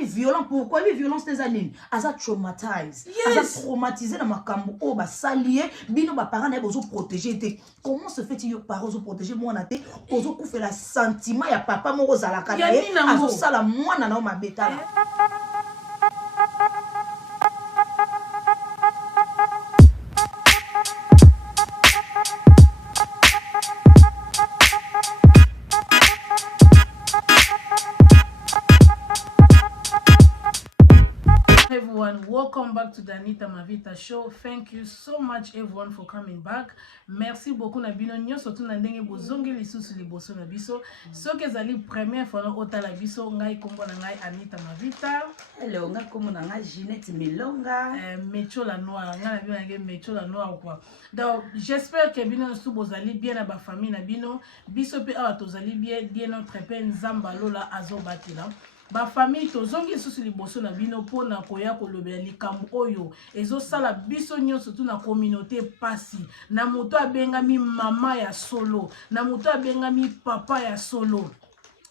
lui violent. Pourquoi lui violence des années? Aza traumatise. Aza traumatisé dans ma cambo. Oh, bah salier. Bino, bah parents, ils ont protégé. Comment se fait-il que parents ont protégé moi na te? Ils ont fait la sentiment. Ya papa, moi, aux alakanaye. Azo sala moi na ma bêta. Everyone, welcome back to the Anita Mavita show. Thank you so much everyone for coming back. Merci beaucoup na bino nyonso tu na ndenge bozongi lisusu liboso na biso. Soki ezali première fois na otala biso ngai kombo na ngai Anita Mavita. Hello, ngai kombo na ngai Ginette Milonga. Mecho la noire, ngai na bino ngai Mecho la noire quoi. Donc j'espère que bino su bozali bien na ba famille na bino. Biso pe awa tozali bien, Dieu notre Père Nzamba lola azobatila. Ba famille tozongi susu liboso na bino pona koya kolobela likambo oyo ezo sala biso nyonso tu na communauté pasi na moto abengami mama ya solo na moto abengami papa ya solo.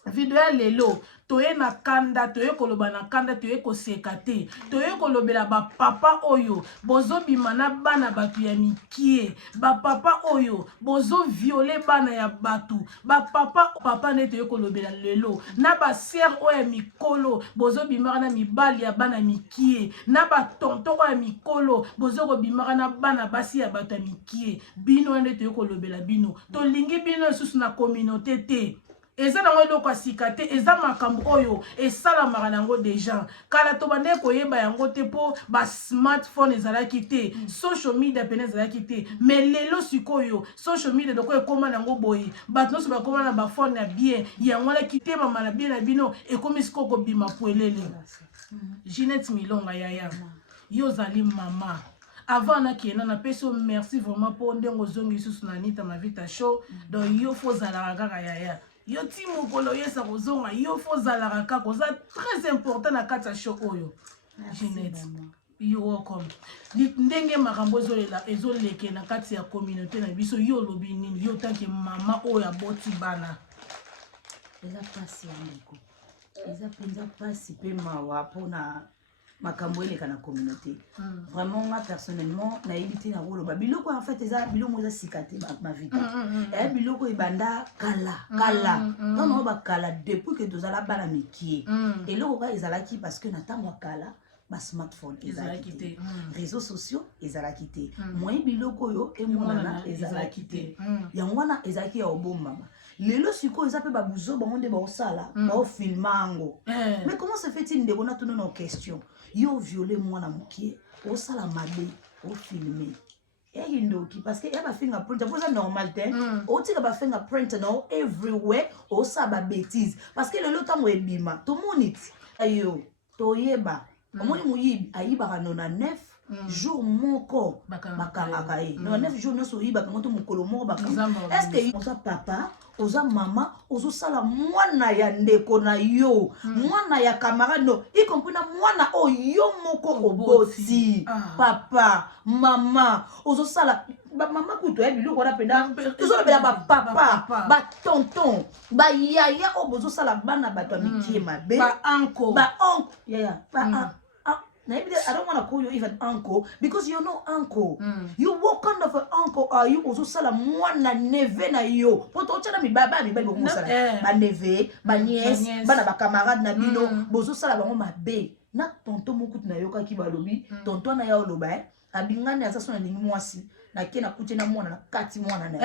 Video ya lelo toye na kanda toye koloba na kanda toye koseka te toye kolobela ba papa oyo bozo bima na bana batu ya mikie ba papa oyo bozo violer bana ya batu ba papa ne toye kolobela lelo na ba sœur oyo mikolo bozo bima na mibali ya bana mikie na ba tonton oyo mikolo bozo ko bima na bana basi ya batu ya mikie bino ende toye kolobela bino to lingi bino susu na communauté te. Eza nango eloko asika te eza makambo oyo esalamaka nango deja kala tobande koyeba yango te po ba smartphone ezalaki te social media pene ezalaki te mais lelo sikoyo social media doko ekoma nango boye bato nyonso bakoma na bafone ya bien yango wana kitema na bien na bino ekomi siko kobima puelele. Ginette Milonga yaya yo ozali mama. Avant na kiena na peso merci vraiment pour ndengo zongi susu na Anita Mavita show donc yo fo zala kaka yaya. Yo ti mokolo yesa kozonga yo fo zalaka kaka za très important na kati ya show oyo. Ginette you welcome. Ndenge makambo ezoleke na kati ya communauté na biso yo lobi nini yo tanke mama oyo aboti bana. Eza pasi ya ndeko. Eza penza pasi pe mawa pona makambo eleka na communauté. Vraiment moi personnellement na évité na rolo ba biloko en fait eza biloko eza sikate ma vie. Biloko ebanda kala. Non ba kala depuis que tozala bana mikie. Et loko ka ezalaki parce que na tango kala ba smartphone ezalaki te. Réseaux sociaux ezalaki te. Moi biloko yo e monana ezalaki te. Yango wana ezalaki ya obomba. Lelo siko eza pe ba buzo ba monde ba osala ba filmango. Mais comment se fait-il ndeko na tono nos questions? Yo violé moi na mukie o sala mabe o filmer et ndoki parce que ya ba fingerprint pour ça normal te o tika ba fingerprint no everywhere o sa ba bêtise parce que le temps ebima to monite ayo to yeba omoni muyibi ayiba kanona 9 jour moko bakanga ye no 9 jours nyonso yiba kango to mukolo moko bakanga est-ce que oza papa oza mama ozo sala mwana ya ndeko na yo mwana ya camarade no y compris na mwana oyo moko oboti papa mama ozo sala ba mama kuto ya biloko na penda ozo bela ba papa ba tonton ba yaya obozo sala bana bato mikie mabe ba oncle yeah ba I don't want to call you even uncle because you're no uncle. You what kind of an uncle are you? Also, sala mwana neve na yo. Poto chana mi baba mi baba sala. Ba neve, ba nièce, ba na ba camarade na bino. Bozo sala bango mabe. Na tonton mokut na yoka ki balobi. Tonton na ya oloba abingani asaso na lingi mwasi. Na kena kuche na mwana na kati mwana na.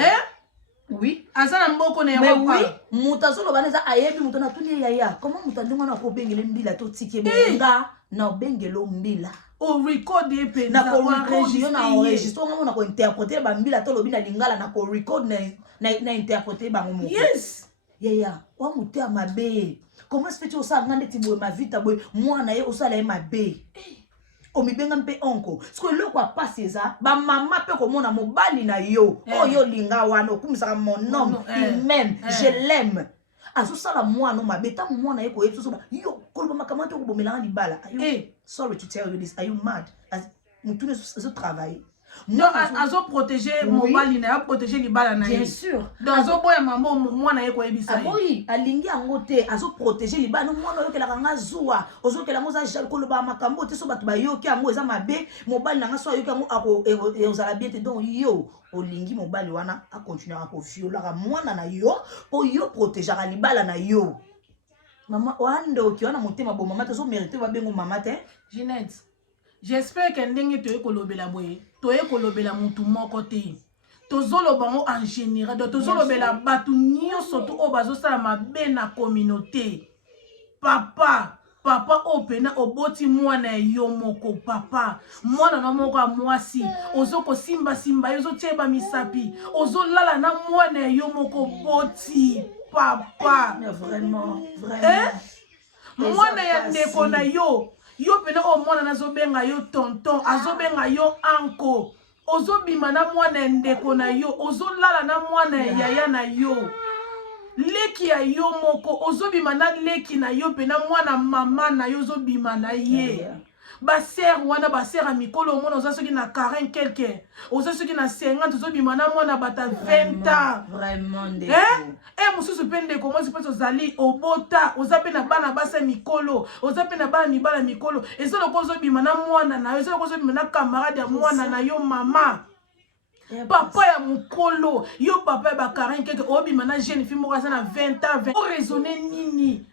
Oui. Azana mboko na mais oui, mutazolo baneza ayebi mutana tuni yaya. Comment mutandinga na ko bengele mbila to tike benga na bengelo mbila. O record EP na ko record na enregistre ngamo na ko interpréter ba mbila to lobi na lingala na ko record na interpréter ba ngomo. Yes. Yaya, wa mutea mabe. Comment se fait-il ça ngande tibo ma vita boy moi na ye osala mabe. Omibenga mpe onko siko loko apasi eza ba mama pe komona mobali na yo oyo linga wana okumisaka mon homme il m'aime je l'aime azosala mwana mabeta mwana ye koyebisa so yo koloba makambo to kobomelanga libala sorry to tell you this, are you mad as mutune zo travailler donc azo protéger mobali na protéger libala na bien sûr donc azo boya mambo mwana ye ko ebisa oui alingi yango te azo protéger libala mwana oyo kela kanga zuwa ozo kela ngo za jal ko loba makambo te so batu bayoki yango eza mabe mobali nanga so ayoki yango ako ezala bien te donc yo olingi mobali wana a continuer à violer mwana na yo po yo protéger libala na yo maman wando ki wana motema bo mama te so mériter ba bengo mama te Ginette. J'espère que ndenge toye kolobela boye, toye kolobela mutu moko te. Tozoloba ngo en général, donc tozolobela batu nyonso to o bazosala mabe na communauté. Papa opena oboti mwana yo moko papa. Mwana na moko a mwasi, ozoko simba yozo tieba misapi. Ozolala na mwana yo moko boti papa. Vraiment. Mwana ya ndeko na yo. Yo pena o mwana nazobenga yo tonton, azobenga yo anko. Ozobima na mwana ndeko na yo, ozolala na mwana yaya na yo. Leki ya yo moko, ozobima na leki na yo pena mwana mama na yo ozobima na ye. Baser wana baser a mikolo mwana oza soki na 40 quelque, oza soki na 50 ozobima na mwana bata 20 ans. Vraiment ndeko. Mususu pe ndeko mwasi pe ozali obota, oza pe na bana basa mikolo, oza pe na bana mibala mikolo. Ezo loko ozobima na mwana na yo, ezo loko ozobima na camarade ya mwana na yo mama. Papa ya mukolo, yo papa ya ba 40 quelque, obima na jeune fille moko aza na 20 ans, o raisonner nini?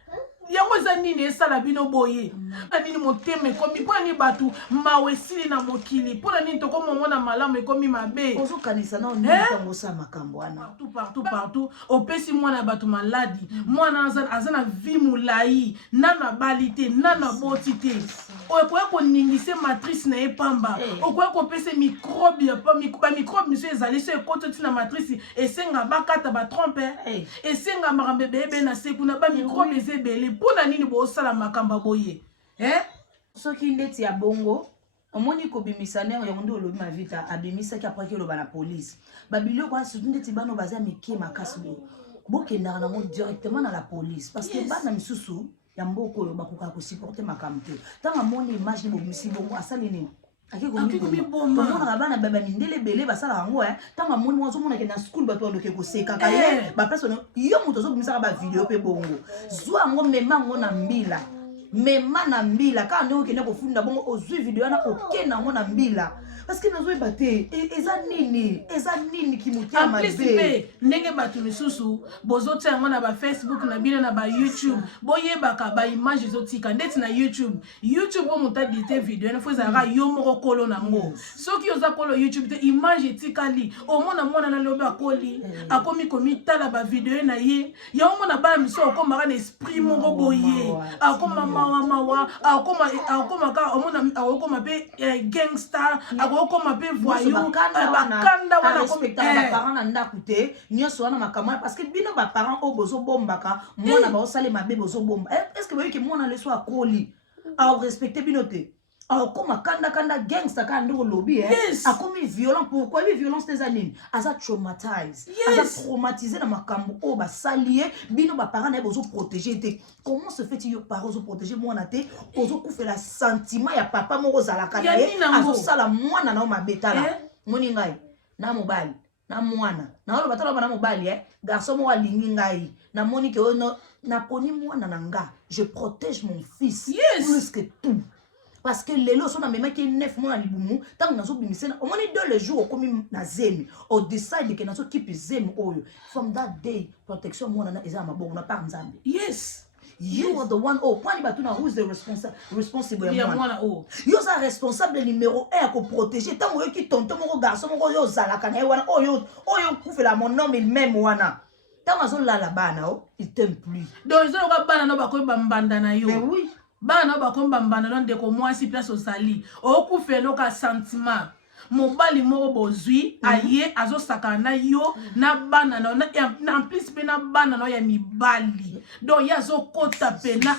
Yango eza nini esala bino boye na nini motema ekomi mpona nini bato mawe esili na mokili mpona nini tokomona malamu ekomi mabe ozokanisa na ontango osala makambo wana partout opesi mwana ya bato maladi mwana aza na vi molai nano abali te nano aboti te okoya koningise matrice na ye pamba okoya kopesa microbe bamicrobe miso ezali so ekoti oti na matrice esenga bakata batrompe esenga makambo ebebe na se kuna bamicrobe eza ebele mpona nini bosala makambo boye soki ndeti ya bongo omoni kobimisa nere yango nde olobi mavita abimisaki apraki oloba na polise babiloko wana surtout ndeti bano baza mike makasi boye bokendaka nango directement na la police parce que bana misusu ya mboka oyo bakokaka kosupporte makambo te ntango amoni image bobimisi bongo asali nini akomonaka bana bamindele ebele basalaka yango ntango amoni mwa ozomonake na school bato bandoke kosekaka ye bapesi yo moto ozobimisaka bavideo mpe bongo zwa yango mema yango na mbila mema na mbila kaka ndenge okende kofunda bongo ozwi video wana okenda yango na mbila parce que nazoyeba te eza nini kimokia mabe en plus mpe ndenge bato misusu bozotia yango na bafacebook na bino na bayoutube boyebaka baimage ezotika ndeti na youtube o moto adite video ene fo ezalaka yo moko kolo nango soki oza kolo youtube te image etikali omona mwana na lobi akoli akomi komitala bavideo na ye yango mona bana miso akomaka na esprit moko boye akoma mawa akoma ka omona akoma mpe gangster akoma mpe voyou bakanda wana respectaka baparent na ndako te nyonso wana makambo parce que bino baparent oyo bozobombaka mwana baosala mabe bozobomba est ce que boyoki mwana leso akoli arespecte bino te akoma kanda gangster kaka ndenge olobi akomi violent pourquoi lui violence te eza nini aza traumatise aza traumatisé na makambo oyo basali ye bino baparent na ye bozoprotege te comment se fait yo parent ozoprotege mwana te ozokufela sentiment ya papa moko ozalaka na ye azosala mwana na yo mabetala moni ngai na mobali na mwana naoloba taloba na mobali garçon moko alingi ngai namoni ke oyo naponi mwana na nga je protège mon fils plus que tout. Parce que les lots sont même qui 9 mois à libumu tant que nazo bimisena au moins 2 les jours comme na zemi au decide que nazo keep zemi oyo from that day protection mo na ezama bon na par nzambe you are the one point batu na who's the responsible ya mwana yo za responsable numéro 1 ko protéger tant yo ki tonton moko garçon moko yo zalaka na wana oyo kufela mon nom il même wana tant azo la bana il t'aime plus donc zo ka bana no bakoy bambanda na yo mais oui bana bakomba mbana non ndeko mwasi place osali okufelo ka sentiment mobali moko bozwi aye azosaka na yo na bana na en plus pe na bana no ya mibali donc ya azokota pena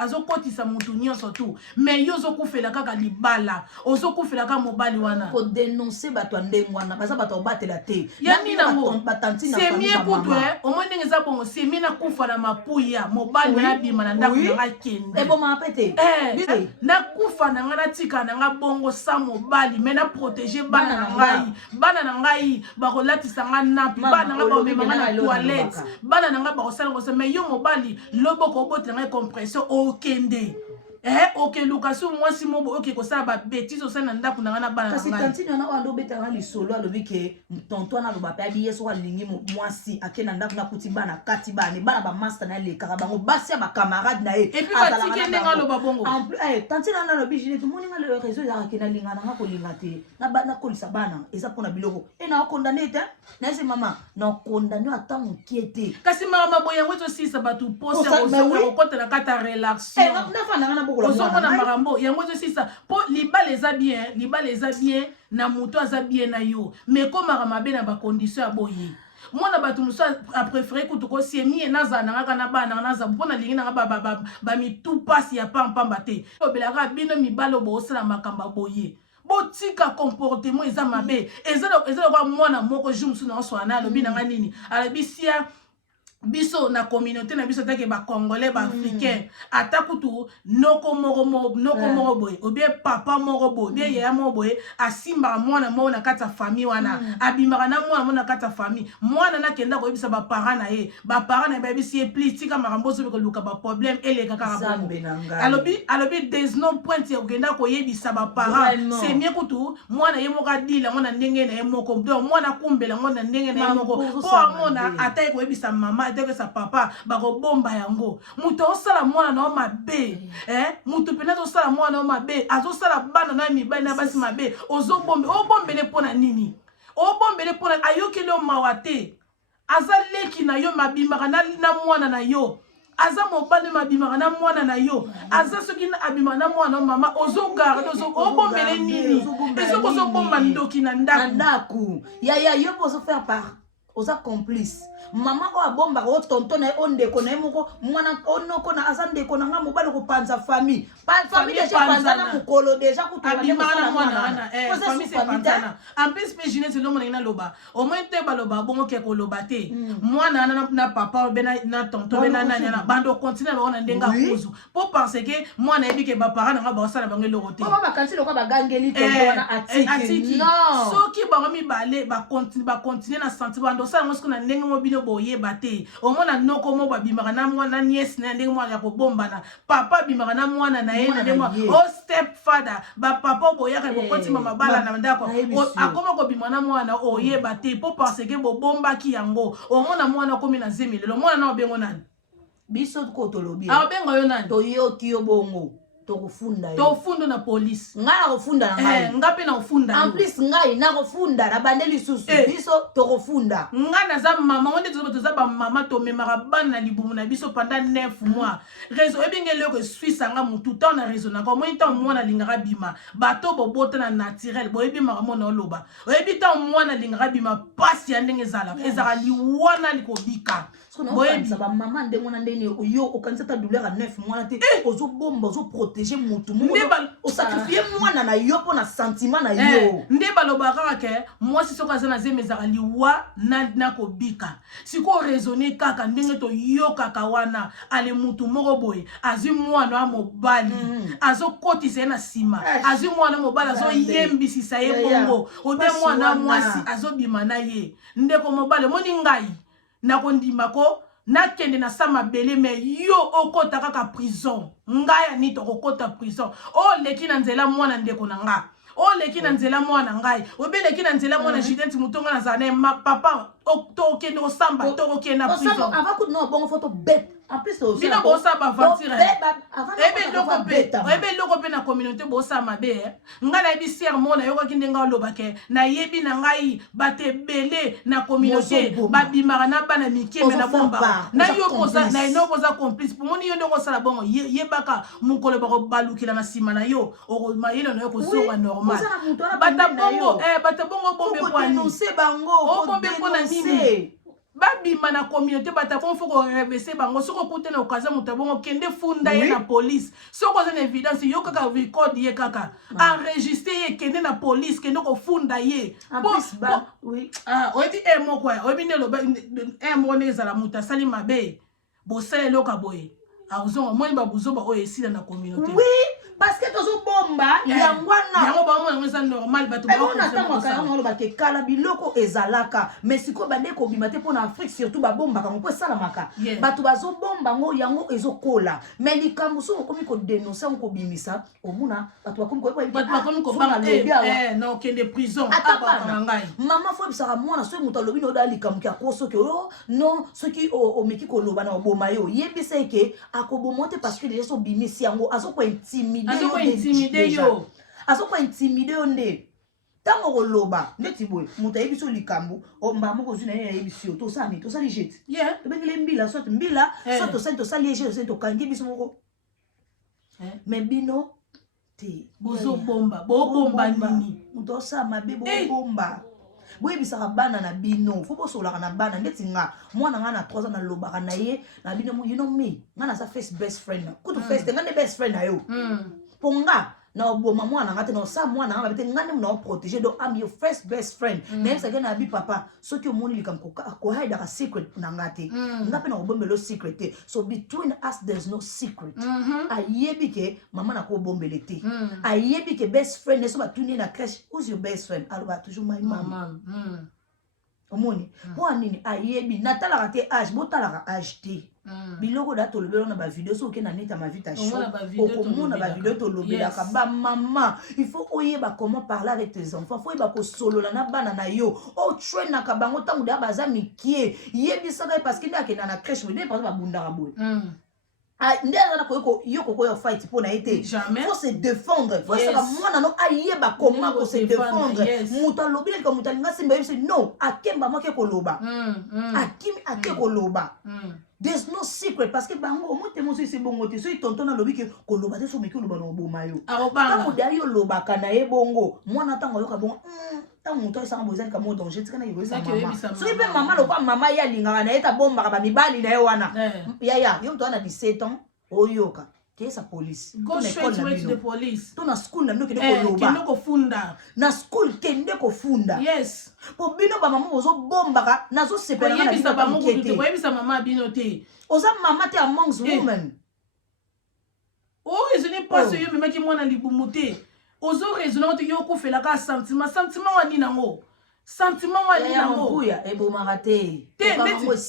azokotisa mutu nyonso tu mais yo zokufela kaka libala ozokufela ka mobali wana ko dénoncer bato ndenge wana baza bato batela te yani nango c'est mieux pour toi au moins ndenge za bongo c'est mieux na kufa na mapuya mobali na bima na ndako na kende bon ma pete na kufa na ngana tika na nga bongo sa mobali na protéger bana na ngai bakolatisa nga napi bana nga bamemanga na toilette bana na nga bakosala kosa mais yo mobali loboko obotela ngai compression okende ok lukasu mwasi mobo ok kosala ba bêtise osala na ndako na nga na bana kasi tantine wana oyo andobetanga lisolo alobi ke tonton aloba pe abi yeso alingi mwasi akenda ndako na kuti bana kati bana bamaster na lekaka bango basi ya bakamarade na ye et puis batike ndenge aloba bongo tantine wana alobi jine tomoninga le réseau ezalaka ke nalingana nga kolinga te nakolisa bana eza mpona biloko na okondane te naese mama nakondane ata mokie te kasi mama boye yango ezosisa bato posa okotela kata relation ozomona makambo yango ezosisa mpo libala eza bien na moto aza bien na yo mais komaka mabe na bacondition ya boye mwana bato mosu apréféré kutu kosiemi ye nazala na ngaka na bana naza mpo nalingi nanga bamitu pasi ya pampamba te obelaka bino mibala boosala makambo boye botika comportement eza mabe eza lokwa mwana moko jour mosu na oswana alobi nanga nini alobi sia biso na communauté na biso take ba congolais ba africain ata kutu noko moko boye obie papa moko boye obie yaya moko boye asimba mwana moko na kati ya famille wana abimaka na mwana moko na kati ya famille mwana nakenda koyebisa ba parents na ye bayebisi ye pli tika makambo ozo koluka ba problème eleka kaka alobi there's no point ya kokenda koyebisa ba parents c'est mieux kutu mwana ye moko adila mwana ndenge na ye moko donc mwana kumbela mwana ndenge na ye moko po amona ata ye koyebisa mama que sa papa bakobomba yango muto osala mwana na mabe muto pena osala mwana na mabe azosala bana na mibali na basi mabe obombele pona nini obombele pona ayokeli o mawate azaleki na yo mabimaka na mwana na yo aza mobali mabimaka na mwana na yo aza soki na abima na mwana mama ozogarde obombele nini ezoko ozobomba ndoki na ndako ya yo pozo faire part oza complice mama o abomba o tonton na ondeko na moko mwana onoko na aza ndeko na nga mobali ko panza famille déjà panza na mukolo déjà kutoba na mwana famille c'est panzana en plus pe jeunesse lo mona ina loba au moins te baloba bongo ke ko loba te mwana na papa be na tonton be na nana bando continue ba ona ndenga kuzu po parce que mwana ebi ke ba parents nga ba osala bango loko te ba kanti loko ba gangeli tonton na atiki non soki ba mi bale ba continue na sentir bando osala ngo siko na ndenge mo bino boyeba te omona noko mo babimaka na mwana nièce na ndenge mwana ya kobombana papa bimaka na mwana na ye na ndenge o step father ba papa boyaka bokoti mama bala na ndako akoma kobima na mwana oyeba te po parce que bobombaki yango omona mwana komi na zemilelo mwana na obengo nani biso ko tolobi abengo yo nani toyoki yo bongo tokufunda yo tofundo na police ngai ofunda na ngai ngape na ofunda en plus ngai na kofunda na bandeli susu biso tokufunda ngai naza mama onde toza ba mama to memaka bana na libumu na biso pendant 9 mois réseau ebingeli yo ke Suisse anga mutu tant na réseau na ko moi tant mwana lingaka bima bato bobota na naturel boyebi maka mona oloba oyebi tant mwana lingaka bima pasi ya ndenge ezala liwana likobika boyebi ba mama ndenge na ndenge yo okanisa ta douleur à 9 mois te ozo bomba ozo protéger mutu o sacrifier mwana na yo po na sentiment na yo nde balobaka ke moi si soko azana zemezaka liwa na kobika siko raisonner kaka ndenge to yo kaka wana ale mutu moko boye azwi mwana mobali azokotisa na sima azwi mwana mobali azoyembisisa ye bongo obe mwana mwasi azobima na ye ndeko mobali moni ngai nakondima ko nakende na sama bele me yo okota kaka prison ngaya ni to kokota prison o leki na nzela mwana ndeko na nga o leki na nzela mwana ngai obeleki na nzela mwana jidenti mutonga na zane ma papa to okende osamba to okende na prison avant que no bongo photo bête en plus aussi bina bosa ba aventure ebe loko pe na communauté bosa mabe nga na ebi sermon na yoko kinde nga loba ke na yebi na ngai batebele na communauté babimaka na bana mikeme na bomba na yo koza na ino koza complice pour moni yo ndoko sala bongo yebaka mukolo bako balukila na sima na yo o mayelo na yo kozoka normal bata bongo bombe kwani o bombe kona nini babima na communauté batabon foko revese bango soko kute na okaza mutabongo kende funda ye na police soko za evidence yo kaka record ye kaka enregistrer ye kende na police kende ko funda ye oui oyebi moko oyebi ndelo mo nezala muta sali mabe bosele loka boye azongo moi babuzo ba oyo esila na communauté oui parce que tozo bomba yangwana yango ba mo ngesa normal bato ba ko na tango ka yango ba ke kala biloko ezalaka mais siko bande ko bimate pour na Afrique surtout ba bomba ka ko sala maka bato bazo bomba ngo yango ezokola mais likambo so komi ko dénoncer ko bimisa omuna bato bakomi ko ba non kende prison maman faut bisaka mwana so muto lobi no dali likambo ka ko so ke non ce qui o meki ko loba na boma yo yebisa ke akobomote parce que déjà so bimisi yango azoko intimider yo azoko intimider yo nde tango koloba ndeti boy muta yebiso likambo o mbamo ko zuna ya yebisio to sani to sali jet to bengele mbila soit mbila soit to sali jet to kangi biso moko mais bino te bozo bomba nini muto sa mabe bomba boye bisaka bana na bino faut bosolaka na bana ndeti nga mwana nga na 3 ans na lobaka na ye na bino you know me nga na sa first best friend kutu first nga ne best friend na yo ponga na oboma mwana nga te na sa mwana nga bete nga ne na protéger donc am your first best friend même ça na bi papa soki omoni likam ko hide a secret na nga te nga pe na obombelo secret so between us there's no secret ayebi ke mama na ko bombele te ayebi ke best friend so ba tuni na crèche who's your best friend alors toujours my mama omoni po nini ayebi natalaka te âge botalaka âge te biloko da to lobelo na ba vidéo so ke na neta ma vita show okomona ba vidéo to lobelaka ba mama il faut oyeba comment parler avec tes enfants faut yeba ko solola na bana na yo o train na kabango tangu da baza mikie yebisaka parce que ndake na crèche mo de par ba bundaka boy ndeza na ko yoko ko fight pour na été faut se défendre faut ça mwana no ayeba comment ko se défendre muta lobile ko muta linga simba yebise non akemba make ko loba akimi ake ko loba there's no secret parce que bango mote mo c'est bongo te so tonton na lobi ke ko loba te so meki loba no boma yo tango dayo loba kana e bongo mwana tango yoka bongo tango muto sa mboza ka mo danger tika na yo sa mama so ipe mama lo kwa mama ya linga na eta bomba ka ba mibali na yo wana ya yo mto ana 17 ans oyoka ke sa police go straight to the police to na school na mino kende ko loba kende ko funda na school kende ko funda yes po bino ba mama bozo bomba ka nazo sepela na bisa ba mo kutu ko yebisa mama bino te oza mama te amongst women je n'ai pas yo me maki mwana libumuté ozo raisonner te yo ko fela ka sentiment wani nango sentiment wani nango mpuya ebomaka te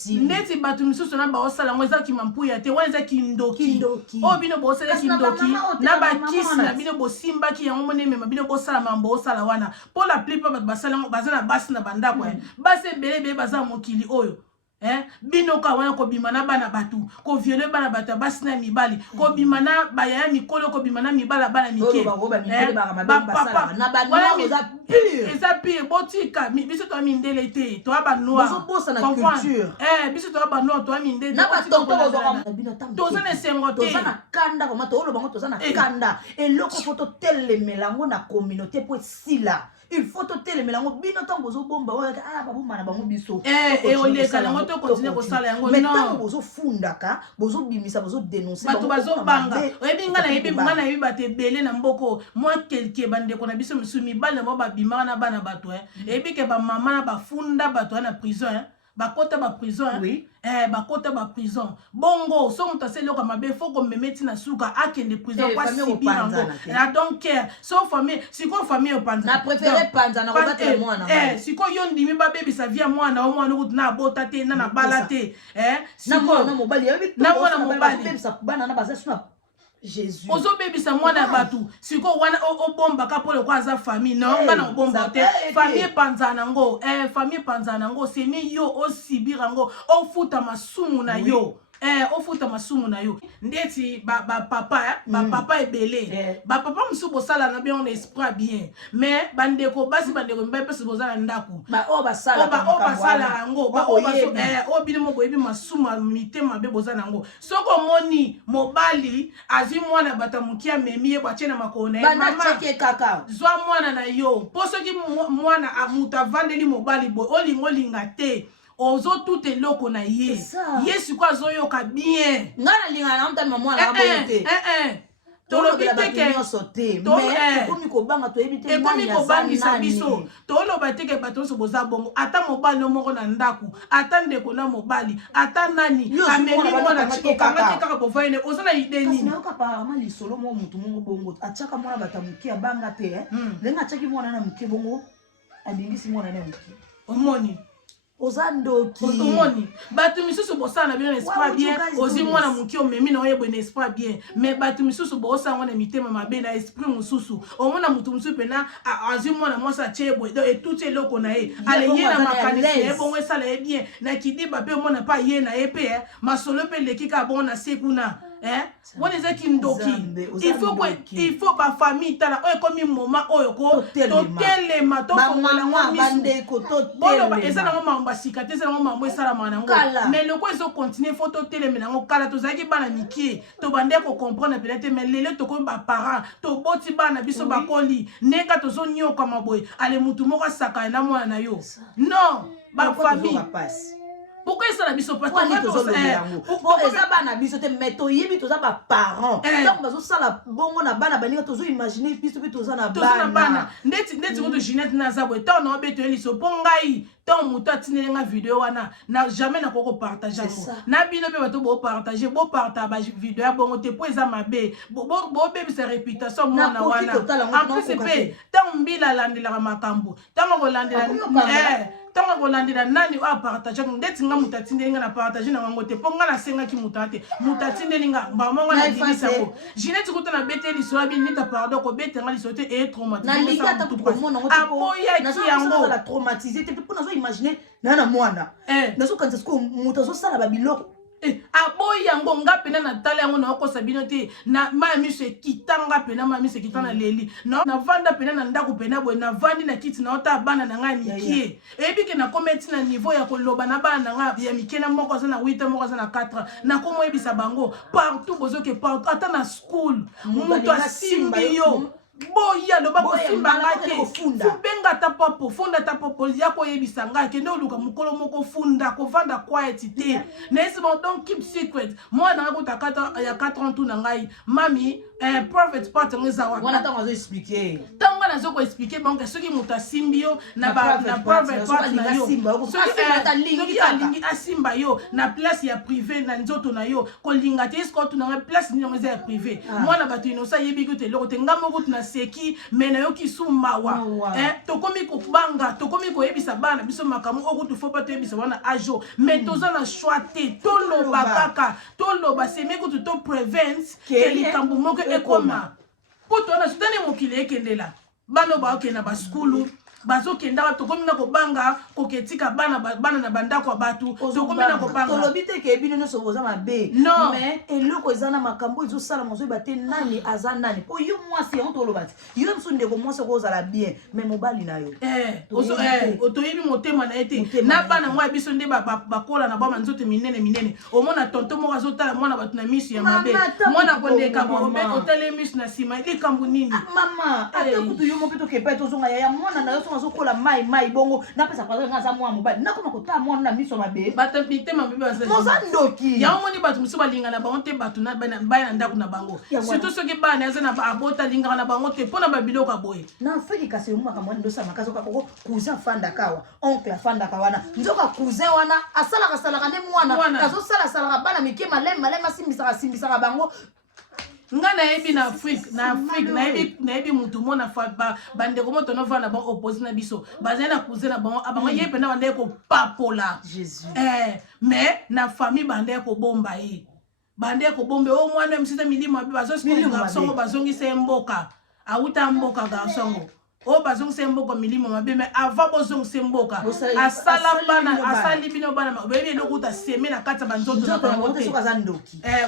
neti bato misusu na baosala ngo eza kimampuya te wana eza kindoki oyo bino bosala kindoki na bakisi na bino bosimbaki yango mona emema bino bosala mambo bosala wana mpo la plupart bato basala yango baza na basi na bandako basi ebele baza mokili oyo bino ka wana ko bimana bana batu ko viole bana batu basi na mibali ko bimana bayaya mikolo ko bimana mibala bana mike eza pire botika biso to mindele te to aba noir bosa na culture biso to aba noir to mindele na ba tonto to za na sengo te to za na kanda ko mato olo bango to za na kanda eloko foto telemela ngo na communauté po sila il faut te telemela ngo bino tango zo bomba wa ba bomba na bango biso oleka nango to continue ko sala yango non mais bozo fundaka bozo bimisa bozo dénoncer bato bazo banga oyebi ngana yebi ngana yebi batebele na mboko moi quelque bande ko na biso misumi bana mo babima na bana bato ebi ke ba mama na bafunda bato na prison bakota ba prison bakota ba prison bongo so mutase loka mabe foko memeti na suka akende prison kwa sibira ngo na don't care so famille siko famille opanza na préféré panza na robata mwana siko yo ndimi ba baby sa via mwana o mwana kuti na bota te na bala te siko na mobali yebi na mwana mobali baby sa bana na baza suna Jésus. Ozo bebisa mwana batu. Siko wana obomba kapole kwa za famille. Non, ngana obomba te. Famille panzana ngo. Famille panzana ngo. Seni yo osibira ngo. Ofuta masumu na yo. Ofuta masumu na yo. Ndeti ba papa ebele. Ba papa musubo sala na bien on esprit bien. Mais bandeko basi bandeko mbepe sibozala ndaku. Ba oba sala ngo. Ba oba so obili mo boyebi masumu mitema bebozala ngo. Soko moni mobali azi mwana batamukia memie bwa chena makone mama cheke kaka zwa mwana na yo poso ki mwana amuta vandeli mobali boy olingolinga te ozo tout eloko na ye yesu kwa zoyo ka bien ngana linga na mtani mwana ngabo te tolobite ke sauté mais komi ko banga to ebite ekomi kobangisa biso toloba te ke bato so boza bongo ata mobali moko na ndaku ata ndeko na mobali ata nani amemi mwana okangaki kaka bovaine ozana ide nini nayoka apparemment lisolo mo mutu mongo bongo atiaka mwana bata moke abanga te ndenge atiaki mwana na moke bongo abingisi mwana na moke omoni oza ndoki omoni bato misusu bosala na bino na espoir bien ozi mwana moke omemi na oyebwe na espoir bien mais bato misusu bosango na mitema mabe na esprit mosusu omona mutu mosusu pena azwi mwana mwasi atie yebwe etuti eloko na ye ale ye na makanisi na ye bongo esala ye bien na kidiba mpe omona mpa ye na ye mpe masolo mpe leki kaka bongo na se kuna wana ezaki ndoki il faut bafamille tala oyo ekomi moma oyo totelema tofongolango misu eza nango mambo asika te eza nango mambo esalama nango mais loko ezokontinue fo toteleme nango kala tozalaki bana mike tobande kocomprendre pena te mais lelo tokomi baparent toboti bana biso bakoli ndenge tozonyokama boye ale mutu moko asakana na mwana na yo non bafamille pourquoi ça la biso pas eza bana biso te mais toyebi toza ba parents donc bazo sala bongo na bana baninga tozo imaginer biso pe toza na bana ndeti ko to Ginette na zabo tant na obeto eliso pongai tant muta tinelenga vidéo wana na jamais na koko partager ko na bino pe bato bo partager ba vidéo ya bongo te po eza mabe bo bebi sa réputation mwana wana en plus pe tant mbila landela makambo tant ko landela tango kolandela nani o partager ndeti nga mutatindeli nga na partager na wango te po nga na senga ki mutate mutatindeli nga mbamo na dibisa ko Ginette kuta na bete liso abi nita pardon ko bete nga liso te et traumatisé na liga ta ko mona ngo aboya ki yango la traumatisé te po nazo imaginer na mwana nazo kanza ko mutazo sala ba biloko aboyi yango nga pena na tala yango na okosa bino te na mamiso ekitanga pena mamiso ekitana leli na vanda pena na ndako pena boye na vandi na kiti na ota bana na nga mikie ebike na kometi na niveau ya koloba na bana na nga ya mikie na moko aza na 8 moko aza na 4 na komo ebisa bango partout bozoke partout ata na school mutu asimbi yo boya loba kosimba ngate fubenga ta popo funda ta popo ya koyebisa nga kende oluka mukolo moko funda kovanda quiet te nesi bon donc keep secret moi na ko takata ya 4 ans tout na ngai mami private part ngezawa wana tango zo expliquer tango na zo ko expliquer bon que soki muta simbi yo na private part na yo soki alingi asimba yo na place ya privé na nzoto na yo ko linga te escort na place ni ngeza ya privé moi na bato inosa yebi ko te loko te ngamo ko na seki mena yo kisumbawa tokomi ko banga tokomi ko yebisa bana biso makamu okutu fo pa to yebisa wana ajo mais toza na choix te toloba kaka toloba seme ko to prevent ke likambo moko ekoma poto na sutani mokili ekendela bano ba okena ba skulu bazokenda tokomi na kobanga koketika bana na bandako batu tokomi na kobanga tolobi te ke bino nyonso boza mabe mais eloko eza na makambo ezosala mozo bate nani aza nani po yo mwasi on toloba te yo mso ndeko mwasi kozala bien mais mobali na yo otoyebi motema na ete na bana mwa biso nde bakola na bama nzoto minene omona tonto moko azotala mwana batu na misu ya mabe mwana kondeka bobe otale misu na sima likambo nini mama ata kutu yo mopeto kepa tozonga ya mwana na yo azokola mai bongo na pesa kwa ngaza mwa mobali na koma kota mwana na miso mabe bata bitema mabe bazaza moza ndoki ya omoni batu musu balinga na bango te batu na bana ndako na bango surtout soki bana yaza na abota linga na bango te pona babiloko boye na feki kasi umaka mwana ndo sama kazo kako cousin fanda kawa oncle fanda kawana nzoka cousin wana asala ne mwana azo sala bana mike malema simbisa bango nga nayebi na Afrique nayebi mutu mona fa bandeko moto no vana ba opposé na biso bazana na cousin na bango abango yepe na bande ko papola Jésus mais na famille bande ko bomba yi bande ko bombe o mwana msita milima bazo songo bazongi se mboka auta mboka garçon o bazong semboka milimo mabe mais avant bozong semboka asala bana asali bino bana bebe lokuta seme na kata banzoto na bangote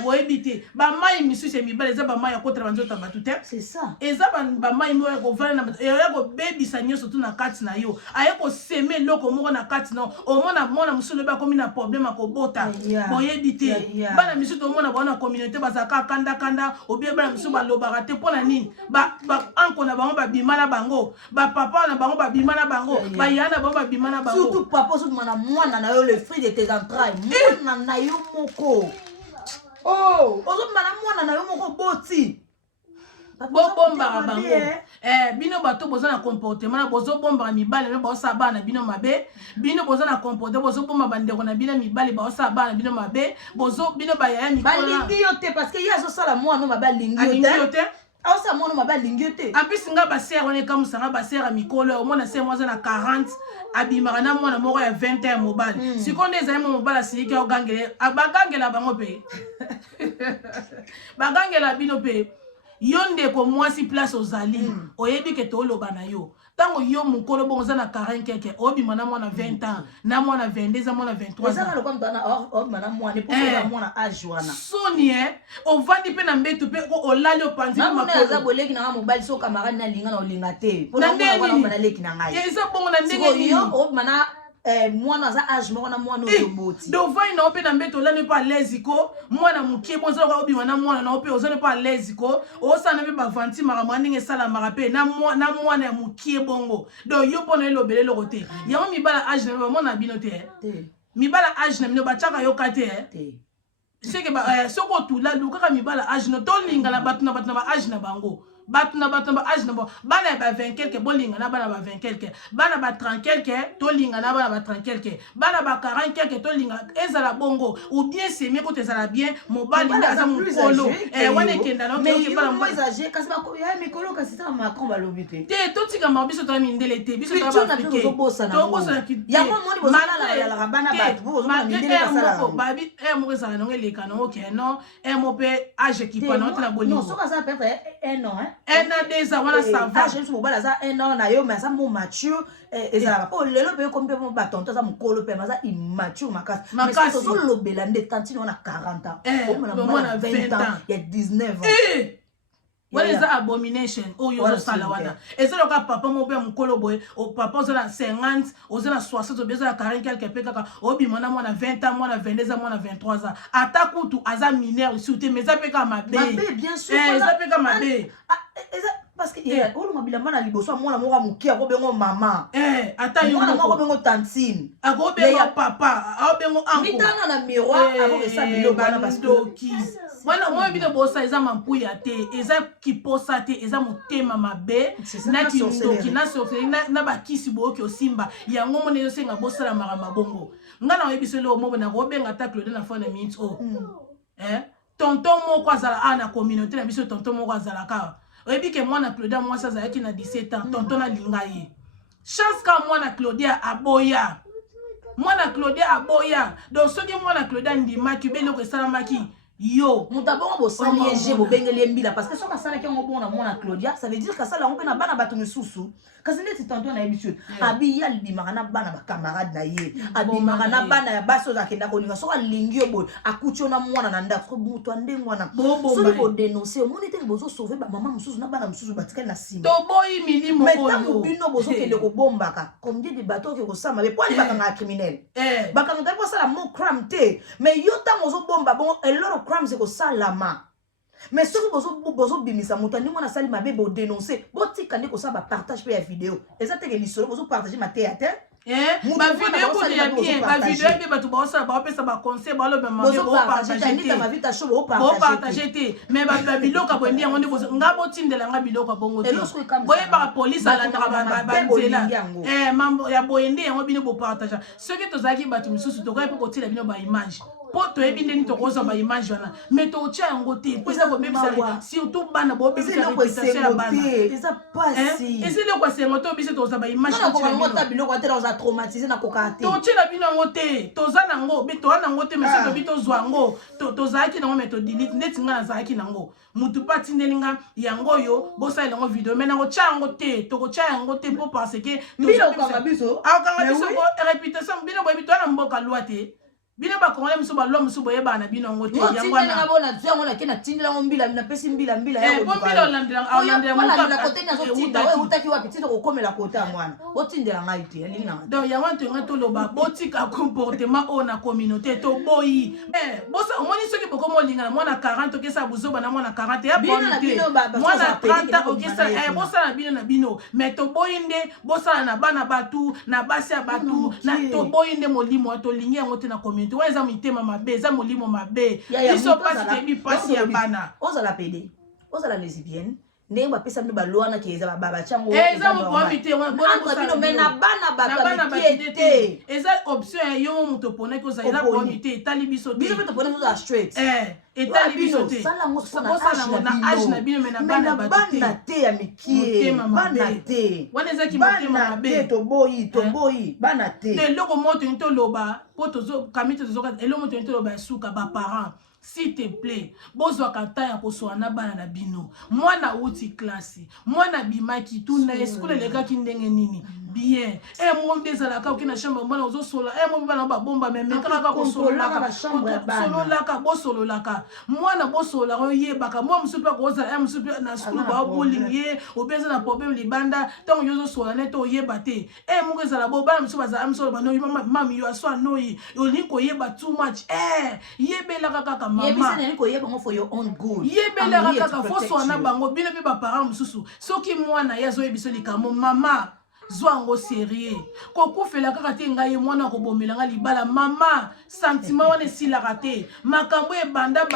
boebite ba mai misuse mibale za ba mai akotra banzoto batute c'est ça eza ba mai mo ko vana na ya ko bebi sanyo surtout na kati na yo aye ko seme loko moko na kati no o mona musule ba komi na problème ko bota boyebite bana misuto mona bona communauté bazaka kanda obie bana musu ba lobaka te pona nini ba anko na bango ba bimala bango ba papa na bango ba bimana bango ba yana bango ba bimana bango surtout papa surtout mwana na yo le fruit de tes entrailles mwana na yo moko ozo mwana na yo moko boti bobombaka bango bino bato boza na comportement bozo bombaka mibale no baosa bana bino mabe bino boza na comportement bozo bomba bandeko na bino mibale baosa bana bino mabe bozo bino bayaya mikolo balingi yo te parce que ye azosala mwana mabe alingi yo te aosala mwana mabe alingi yo te apesi nga basere wana ekamusanga basere ya mikolo omona se mwaza na 40 abimaka na mwana moko ya 20 ya mobile sikoyo nde ezali mo mobile asiliki ogangele bagangela bango mpe bagangela bino mpe yo ndeko mwasi place ozali oyebi ke tooloba na yo ntango yo mokolo bongo oza na 40 keke obima na mwana 20 ans na mwana 22 eza mwana 23 soni ovandi mpe na mbeto mpe olali opanzi eza bongo na ndenge nini mwana aza age moko na mwana oyo boti dovai na ope na mbeto olani mpe alezi ko mwana mokie bo ozalaka obima na mwana na ope ozali mpe alezi ko osala mpe bavanti makambo ndenge esalamaka mpe na mwana ya mokie bongo donc yo mpona elobela eloko te yango mibala age na bamona bino te mibala age na bino batiaka yoka te seke soki otula lukaka mibala age na tolingana bato na ba age na bango bato na ba age na bango bana ya ba 20 quelque bolingana bana ba 20 quelque bana ba 30 quelque tolingana bana ba 30 quelque bana ba 40 quelque tolingana ezala bongo ou bien c'est mieux que ezala bien mobali nda aza mukolo wana ekenda na oke bana mo exagé kasi ba ya mikolo kasi ta Macron balobi te totika mabiso to mindele te biso to ba afrique to bossa na ya mo moni bozala la bana bato bozala mindele basala babi mo ezala no eleka no oke no mo pe age qui pa no na bolingo non so ça peut être un an un an des ans wana ça va je suis mobile ça un an na yo mais ça mo mature ezala po lelo pe comme pe mo batonto ça mokolo pe maza immature makasi mais so lobela nde tantino na 40 ans au moins 20 ans il y a 19 ans What is that abomination? Oh, you're so salawana. Is it like papa mobe mukolo boy or papa ozana 50, ozana 60, ozana 40 quelque peka obi mwana mwana 20 ans, mwana 22 ans, mwana 23 ans. Attaque tout aza mineur ici mais ça peka mabe. Mabe bien sûr. Ça peka mabe. Parce que olo mabilamba na liboso mwana moko mukia ko bengo mama ata yo mwana moko bengo tantine ako bengo papa ako bengo uncle mitana na miroir ako esa bilo bana bastoki wana moi bino bosa eza mampuya te eza kiposa te eza motema mabe na kindoki na sorcellerie na bakisi boyoki osimba yango mona ezosenga bosala makambo bongo nga na oyebiso lelo mobo na kobenga ta Claude na fone minutes tonton moko azala ana communauté na biso tonton moko azala ka oyebi mwana Claudia mwasi azalaki na 17 ans tonton alinga ye chance ka mwana Claudia aboya donc soki mwana Claudia ndimaki beloko esalamaki yo mutabongo bosali ege bobengeli mbila parce que soka sala ki ngo bona mwana Claudia ça veut dire que sala ngo na bana bato misusu kasi ndeti tonton na yebisu abi ya libimaka na bana ba camarade na ye abimaka na bana ya baso za kenda kolinga soka lingi yo boy akuti na mwana na ndako muto ndenge wana so bo dénoncer moni te bozo sauver ba maman mususu na bana mususu batikali na sima to boyi milimo oyo mais tango bino bozo kende ko bombaka combien de bateaux ke ko sama mais point bakanga criminel bakanga ko sala mo crime te mais yo tango zo bomba bon eloro crime c'est que ça lama mais ce que bozo bimisa muta ndi mona sali mabe bo dénoncer botika ndeko ça ba partage pe ya vidéo exactement que lisolo bozo partager ma théâtre ma vidéo ko ya bien ma vidéo bien batu ba osala ba pesa ba conseil ba lo ba ma bo partager te mais ba biloko bondi yango ndi bozo nga botindela nga biloko bongo te boye ba police ala ndaka ba nzela mambo ya boyende yango bino bo partager ce que tozaki batu misusu to ko pe ko tila bino ba image poto ebi ndeni to koza ba image wana mais to tia yango te pesa ko bebisa surtout bana bo bebisa réputation ya bana eza pasi ezile kwa sengo to bise to za ba image na ko ngota biloko atela oza traumatisé na kokate to tia bino yango te to za nango bi to ana ngo te mais to bi to zwa ngo to zaki nango mais to delete ndeti nga na zaki nango mutu pati ndelinga yango yo bosa yango video mais nango tia yango te to ko tia yango te pour parce que to kanga biso ko réputation bino bo bi to na mboka loi te bino ba kongole musu ba lo musu boye bana bino ngote yango na bona zango na kena tindela mbila na pesi mbila ya bo mbila olandela muka na kote na zo tinda we utaki wapi tito ko komela kota mwana otindela ngai te linga donc yango to ngato loba botika comportement o na communauté to boyi bosa omoni soki boko molinga na mwana 40 okesa buzoba na mwana 40 ya bonité mwana 30 okesa bosa na bino mais to boyinde bosa na bana batu na basi ya batu na to boyinde molimo to lingi yango te na communauté weza mitema mabe za molimo mabe iso pasi tebi pasi ya bana ozala pede ozala lesbienne ndenge bapesa bino balwana ke eza baba chango eza mopromité entre bino mais na bana bato te eza option yo moto pona ko za eza promité etali biso te biso to pona zo straight etali biso te sala ngo na âge na bino mais na bana bato te ya mikie bana te wana eza ki motema mabe to boyi bana te eloko moto nto loba po tozo kamite tozo eloko moto nto loba suka ba parents. S'il te plaît, bozwaka ta ya kosoa na bana na bino. Mwana uti klasi, mwana bimaki tuna eskole lekaki ndenge nini. Bien. Moi ndezalaka okina chambre mwana ozo sola. Moi bana ba bomba meme kaka ko sololaka. Sololaka bo sololaka. Mwana bo sola oyebaka. Moi musupa ko za musupa na school ba bullying ye, obeza na problème libanda, tant yozo sola neto oyebate. Moi ezala bo bana musupa za amso ba no mami yo aswa noyi. Oliko yeba too much. Yebela kaka mama. Yebisana ko yeba for your own good. Yebela kaka fo so na bango bino pe ba parents mususu. Soki mwana yazo yebiso likamo mama zwango sérieux. Koko fela kaka te ngai mwana ko bomelanga libala mama sentiment wana silaka te. Makambo e banda.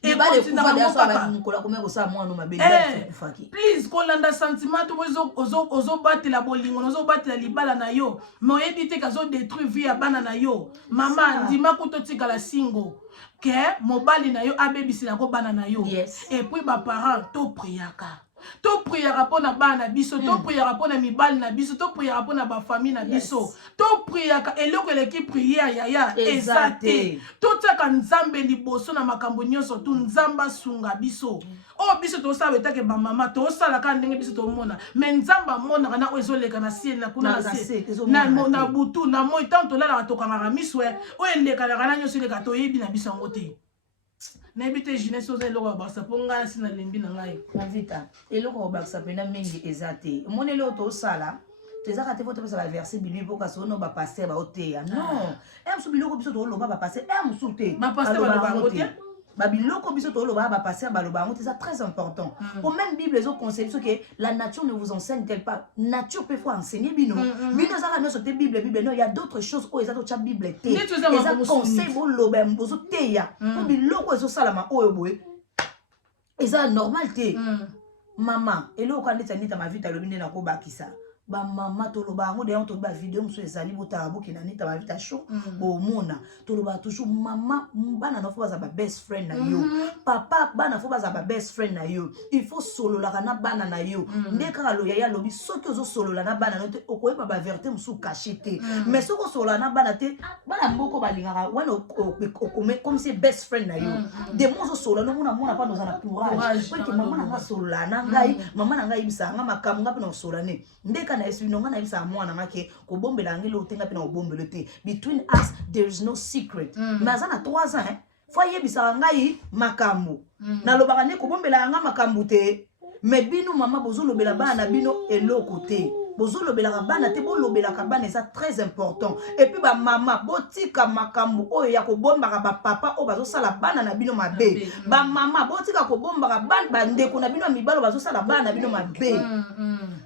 Et please kolanda sentiment to ozo batela bolingo ozo batela libala na yo mo ebite ka zo détruire vie ya bana na yo mama ndima kuto tikala singo ke mobali na yo abebisila ko bana na yo et puis ba parents to priaka to priaka pona bana biso to priaka pona mibali na biso to priaka pona ba famille na biso to priaka eloko eleki prière yaya ezate to taka nzambe liboso na makambo nyonso tu nzamba sunga biso biso to sala etake ba mama to sala ka ndenge biso to mona mais nzamba mona kana ezoleka na ciel na kuna na butu na moi tant to la to kanga miswe o eleka na kana nyonso eleka to yebi na biso ngote Nebite jeunesse oza eloko baksa ponga sina lembi na ngai. Mavita, eloko baksa pena mingi ezate. Monelo to sala, tezaka te foto pesa verset biblique pour ka sono ba passer ba oteya. Non. Musu biloko biso to loba ba passer, musu te. Ba passer ba loba ngote. Babiloko biso to loba ba passer ba loba ngote, c'est très important. Pour même Bible les autres conseils que la nature ne vous enseigne tel pas. Nature peut faut enseigner bino. Bino zaka no sote Bible non, il y a d'autres choses où ezato cha Bible te. Eza conseil bo loba mbozo teya. Pour biloko ezo salama oyo boye. Eza normal te. Mama, eloko andeta nita ma vita lobinde na ko bakisa. Ba mama to loba ngo de on to ba vidéo mso ezali bota boki na nita ba vita show bo mona to loba toujours mama bana no fo ba best friend na yo papa bana fo ba best friend na yo il faut solo la kana bana na yo ndeka lo ya lobi soki ozo solo la na bana no te okoyeba ba vérité mso caché te mais soko solo na bana te bana mboko balingaka wana okome comme si best friend na yo de mozo solo no mona pa nos ana courage parce que mama na solo la na ngai mama na ngai bisanga makamnga pe no solo ne ndeka na esi nonga na bisa mwana ngake ko bombela ngelo tenga pe na bombelo te between us there is no secret mais ana 3 ans fo yebisa ngai makambo na lobaka ne ko bombela nga makambo te mais bino mama bozo lobela bana bino eloko te bozo lobela bana te bo lobela ka bana c'est très important et puis ba mama botika makambo oyo ya ko bomba ba papa o bazo sala bana na bino mabe ba mama botika ko bomba ba ndeko na bino mibalo bazo sala bana na bino mabe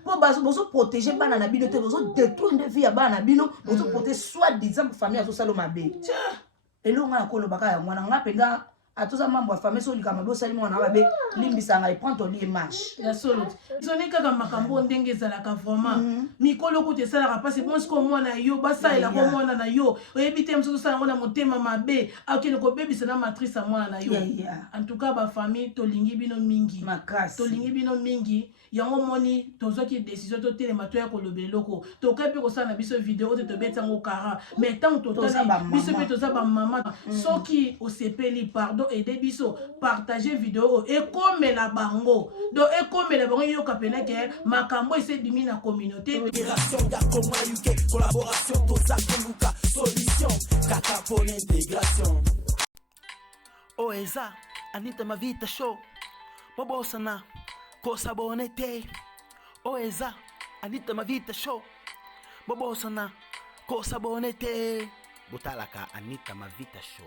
po bozo protéger bana na bino te bozo détruire de vie ya bana na bino bozo protéger soit disant famille azo sala mabe elonga ko lobaka ya mwana ngapenga atoza mambo famille so likama bo sali mwana babe limbisanga et prend ton lit marche ya solo zone kaka makambo ndenge zalaka vraiment mikolo ko te sala parce bon ko mwana yo basa ila ko mwana na yo oyebite mso sala ngona motema mabe akene ko bebisa na matrice ya mwana na yo en tout cas ba famille to lingi bino mingi to lingi bino mingi yango moni tozoki décision to telema to ya ko lobeloko to kape ko sala biso vidéo te to betango kara mais tant to biso pe to za ba mama soki o sepeli pardon aider biso partager vidéo et comme la bango donc et comme la bango yo kapena ke makambo ese bimi na communauté opération ya Communaute collaboration to Zakeluka solution kaka pour l'intégration Oeza Anita Mavita show Bobosana ko sabonete Oeza Anita Mavita show Bobosana ko sabonete Butalaka Anita Mavita show